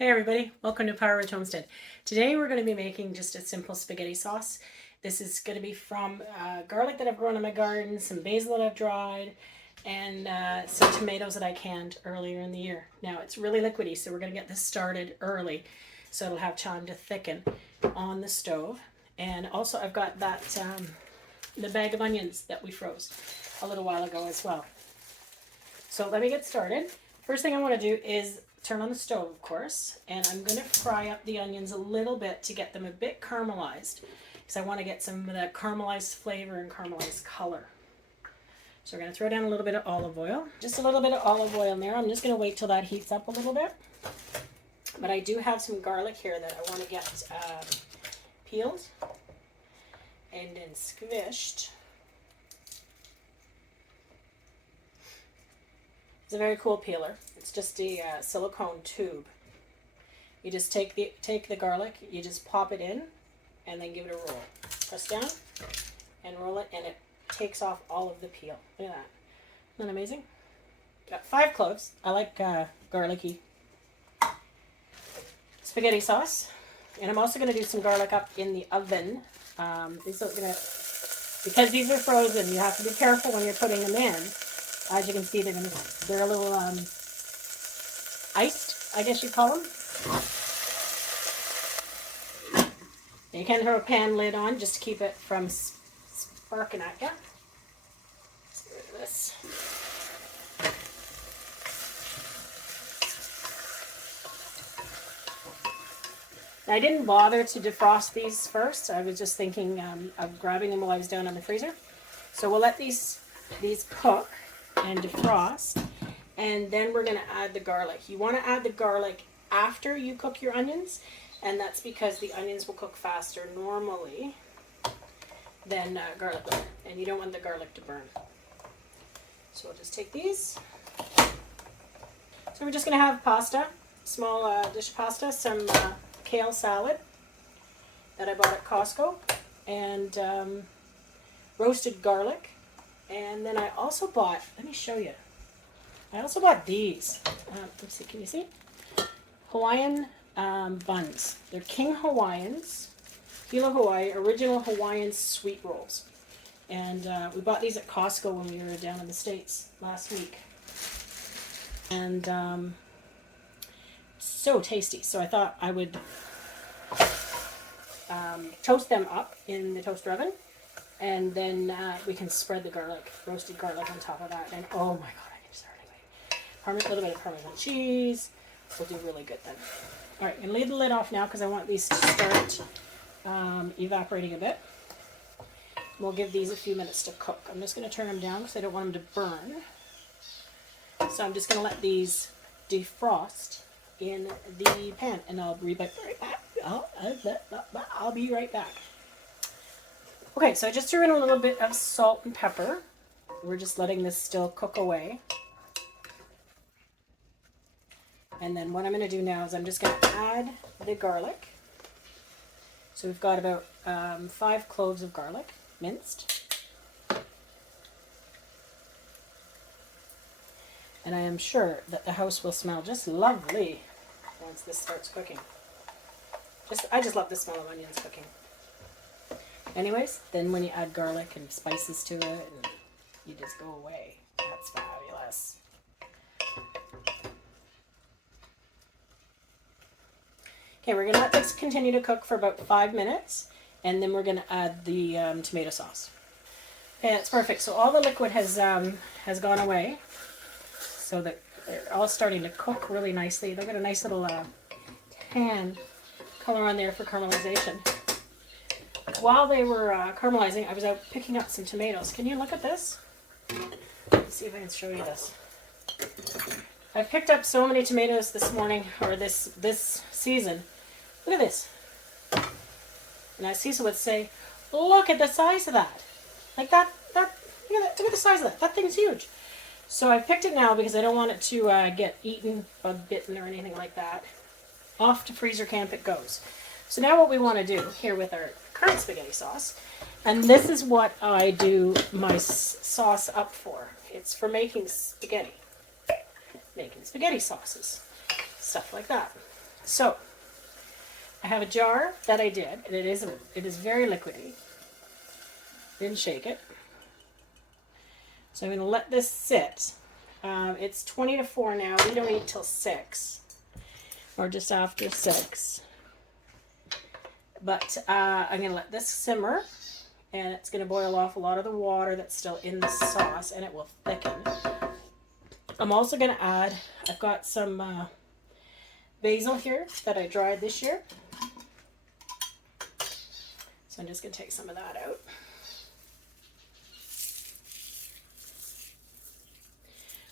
Hey everybody, welcome to Power Rich Homestead. Today we're going to be making just a simple spaghetti sauce. This is going to be from garlic that I've grown in my garden, some basil that I've dried, and some tomatoes that I canned earlier in the year. Now it's really liquidy, so we're going to get this started early so it'll have time to thicken on the stove. And also I've got that the bag of onions that we froze a little while ago as well. So let me get started. First thing I want to do is turn on the stove, of course, and I'm going to fry up the onions a little bit to get them a bit caramelized because I want to get some of that caramelized flavor and caramelized color. So we're going to throw down a little bit of olive oil, just a little bit of olive oil in there. I'm just going to wait till that heats up a little bit. But I do have some garlic here that I want to get peeled and then squished. It's a very cool peeler. It's just a silicone tube. You just take the garlic, you just pop it in, and then give it a roll. Press down and roll it, and it takes off all of the peel. Look at that. Isn't that amazing? Got 5 cloves. I like garlicky spaghetti sauce, and I'm also going to do some garlic up in the oven. Because these are frozen, you have to be careful when you're putting them in. As you can see, they're a little iced, I guess you call them. You can throw a pan lid on just to keep it from sparking at you. Let's get rid of this. I didn't bother to defrost these first. I was just thinking of grabbing them while I was down in the freezer. So we'll let these cook and defrost, and then we're going to add the garlic. You want to add the garlic after you cook your onions, and that's because the onions will cook faster normally than garlic will, and you don't want the garlic to burn. So we'll just take these. So we're just going to have pasta, small dish pasta, some kale salad that I bought at Costco, and roasted garlic. And then I also bought, let me show you. I also bought these. Let's see, can you see? Hawaiian buns. They're King Hawaiians, Hilo Hawaii, original Hawaiian sweet rolls. And we bought these at Costco when we were down in the States last week. And so tasty. So I thought I would toast them up in the toaster oven. And then we can spread the garlic, roasted garlic on top of that. And oh my god, I can just already wait. A little bit of Parmesan cheese will do really good then. All right, I'm going to leave the lid off now because I want these to start evaporating a bit. We'll give these a few minutes to cook. I'm just going to turn them down because I don't want them to burn. So I'm just going to let these defrost in the pan, and I'll be right back. I'll be right back. Okay, so I just threw in a little bit of salt and pepper. We're just letting this still cook away. And then what I'm going to do now is I'm just going to add the garlic. So we've got about 5 cloves of garlic, minced. And I am sure that the house will smell just lovely once this starts cooking. I just love the smell of onions cooking. Anyways, then when you add garlic and spices to it, and you just go away. That's fabulous. Okay, we're going to let this continue to cook for about 5 minutes, and then we're going to add the tomato sauce. Okay, that's perfect. So all the liquid has gone away, so that they're all starting to cook really nicely. They've got a nice little tan color on there for caramelization. While they were caramelizing, I was out picking up some tomatoes. Can you look at this? Let's see if I can show you this. I've picked up so many tomatoes this morning, or this season. Look at this. And I see someone say, look at the size of that. Like that, look at the size of that. That thing's huge. So I picked it now because I don't want it to get eaten, bug bitten, or anything like that. Off to freezer camp it goes. So now what we want to do here with our current spaghetti sauce, and this is what I do my sauce up for. It's for making spaghetti sauces, stuff like that. So I have a jar that I did, and it is very liquidy. Didn't shake it. So I'm going to let this sit. It's 20 to 4 now. We don't eat till 6 or just after 6. But I'm going to let this simmer, and it's going to boil off a lot of the water that's still in the sauce, and it will thicken. I'm also going to add, I've got some basil here that I dried this year. So I'm just going to take some of that out.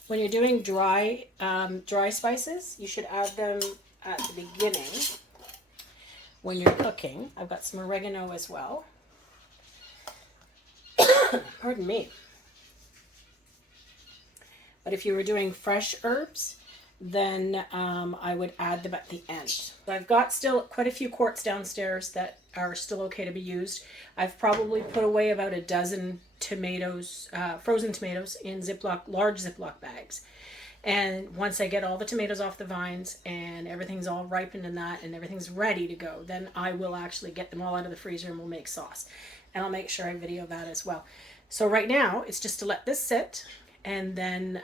When you're doing dry spices, you should add them at the beginning when you're cooking. I've got some oregano as well. Pardon me. But if you were doing fresh herbs, then I would add them at the end. So I've got still quite a few quarts downstairs that are still okay to be used. I've probably put away about a dozen tomatoes, frozen tomatoes in large Ziploc bags. And once I get all the tomatoes off the vines and everything's all ripened in that and everything's ready to go, then I will actually get them all out of the freezer and we'll make sauce. And I'll make sure I video that as well. So right now it's just to let this sit, and then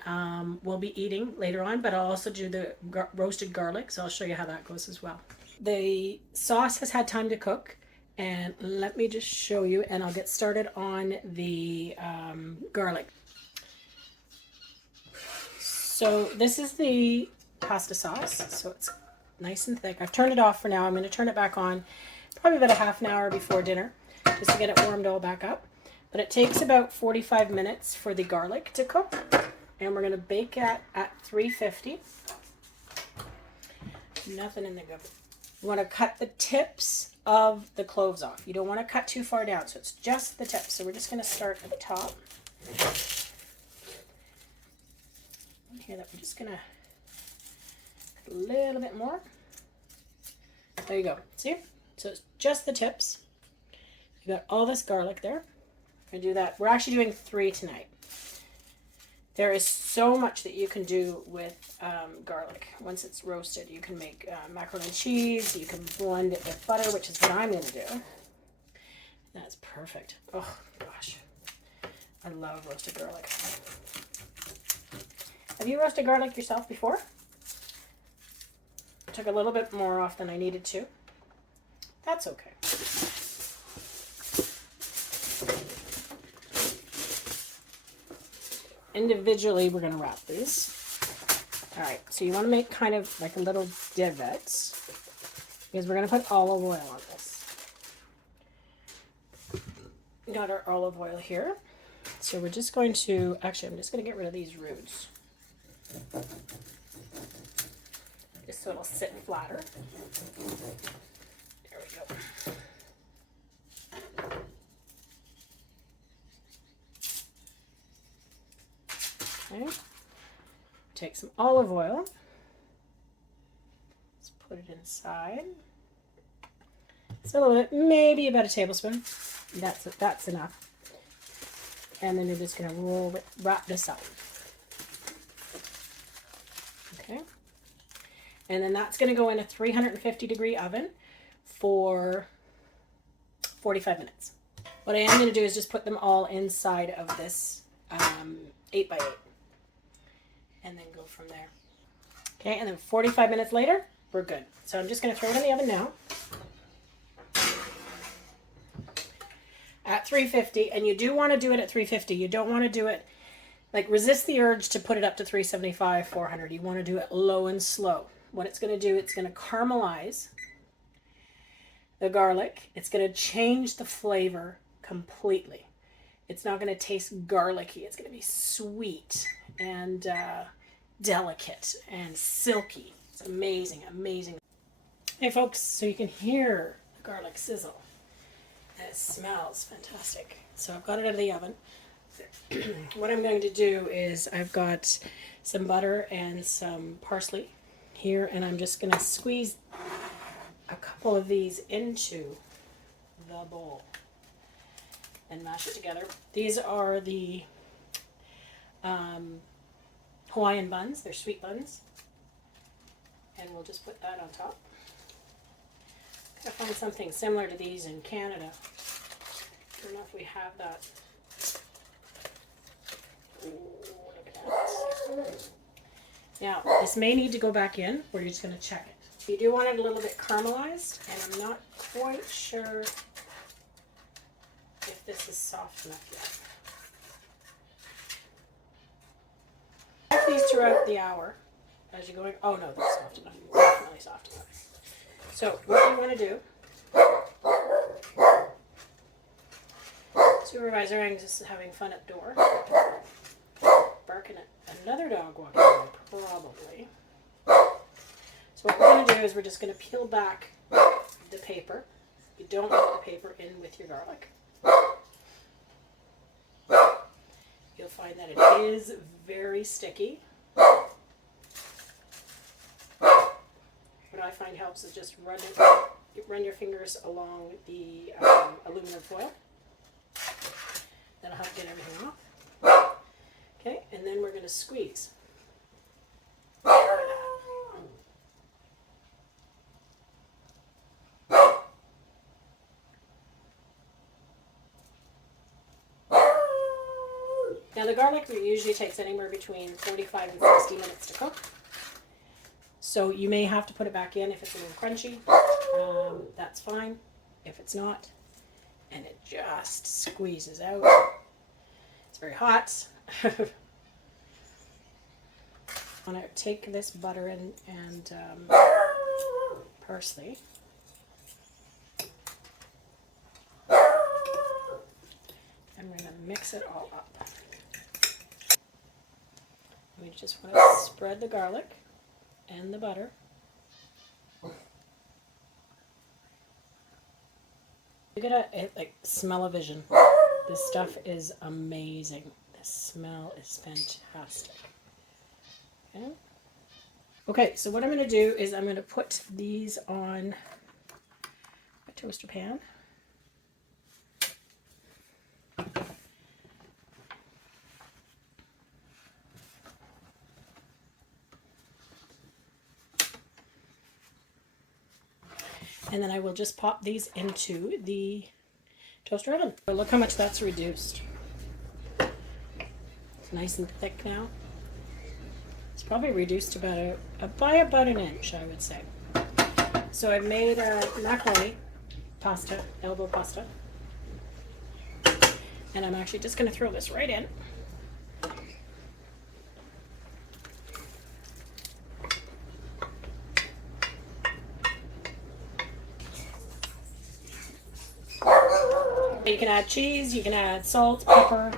we'll be eating later on, but I'll also do the roasted garlic, so I'll show you how that goes as well. The sauce has had time to cook, and let me just show you, and I'll get started on the garlic. So this is the pasta sauce, so it's nice and thick. I've turned it off for now. I'm going to turn it back on probably about a half an hour before dinner, just to get it warmed all back up. But it takes about 45 minutes for the garlic to cook, and we're going to bake at 350. Nothing in the oven. You want to cut the tips of the cloves off. You don't want to cut too far down, so it's just the tips. So we're just going to start at the top. Here, that we're just going to cut a little bit more. There you go. See? So it's just the tips. You got all this garlic there. We're going to do that. We're actually doing 3 tonight. There is so much that you can do with garlic. Once it's roasted, you can make macaroni and cheese. You can blend it with butter, which is what I'm going to do. That's perfect. Oh, gosh. I love roasted garlic. Have you roasted garlic yourself before? I took a little bit more off than I needed to. That's okay. Individually, we're going to wrap these. All right, so you want to make kind of like a little divots, because we're going to put olive oil on this. Got our olive oil here. So we're just going to, actually, I'm just going to get rid of these roots, just so it'll sit flatter. There we go. Okay. Take some olive oil. Let's put it inside. So a little bit, maybe about a tablespoon. That's enough. And then you're just going to wrap this up. Okay. And then that's going to go in a 350-degree oven for 45 minutes. What I am going to do is just put them all inside of this 8x8. And then go from there. Okay, and then 45 minutes later, we're good. So I'm just going to throw it in the oven now. At 350, and you do want to do it at 350. You don't want to do it, like, resist the urge to put it up to 375, 400. You want to do it low and slow. What it's going to do, it's going to caramelize the garlic. It's going to change the flavor completely. It's not going to taste garlicky. It's going to be sweet and delicate and silky. It's amazing, amazing. Hey folks, so you can hear the garlic sizzle. And it smells fantastic. So I've got it out of the oven. What I'm going to do is I've got some butter and some parsley here, and I'm just going to squeeze a couple of these into the bowl and mash it together. These are the Hawaiian buns. They're sweet buns. And we'll just put that on top. I find something similar to these in Canada. I don't know if we have that. Ooh, look at that. Now, this may need to go back in. We're just going to check it. You do want it a little bit caramelized, and I'm not quite sure if this is soft enough yet. Check these throughout the hour as you're going. Oh no, that's soft enough. Definitely soft enough. So what you want to do, Supervisor Angus is having fun at the door, barking at another dog walking by, probably. So what we're going to do is we're just going to peel back the paper. You don't want the paper in with your garlic. You'll find that it is very sticky. What I find helps is just run your fingers along the aluminum foil. That'll help get everything off. Okay, and then we're going to squeeze. Now the garlic usually takes anywhere between 45 and 60 minutes to cook. So you may have to put it back in if it's a little crunchy. That's fine. If it's not, and it just squeezes out. It's very hot. I'm going to take this butter in and parsley. And we're going to mix it all up. We just want to spread the garlic and the butter. You're gonna like smell-o-vision. This stuff is amazing. The smell is fantastic. Okay. Okay, so what I'm going to do is I'm going to put these on my toaster pan. And then I will just pop these into the toaster oven. But look how much that's reduced. It's nice and thick now. It's probably reduced by about an inch, I would say. So I've made macaroni pasta, elbow pasta. And I'm actually just going to throw this right in. You can add cheese, you can add salt, pepper,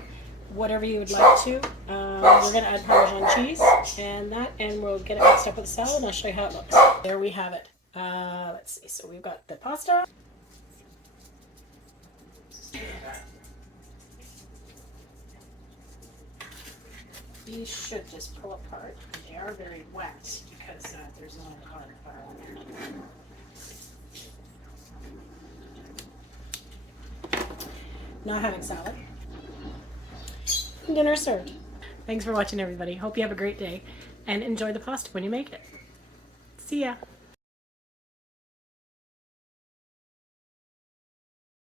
whatever you would like to. We're going to add Parmesan cheese and we'll get it mixed up with the salad and I'll show you how it looks. There we have it. Let's see, so we've got the pasta. These should just pull apart. They are very wet because there's not a lot of fire on there. Not having salad. Dinner served. Thanks for watching, everybody. Hope you have a great day and enjoy the pasta when you make it. See ya.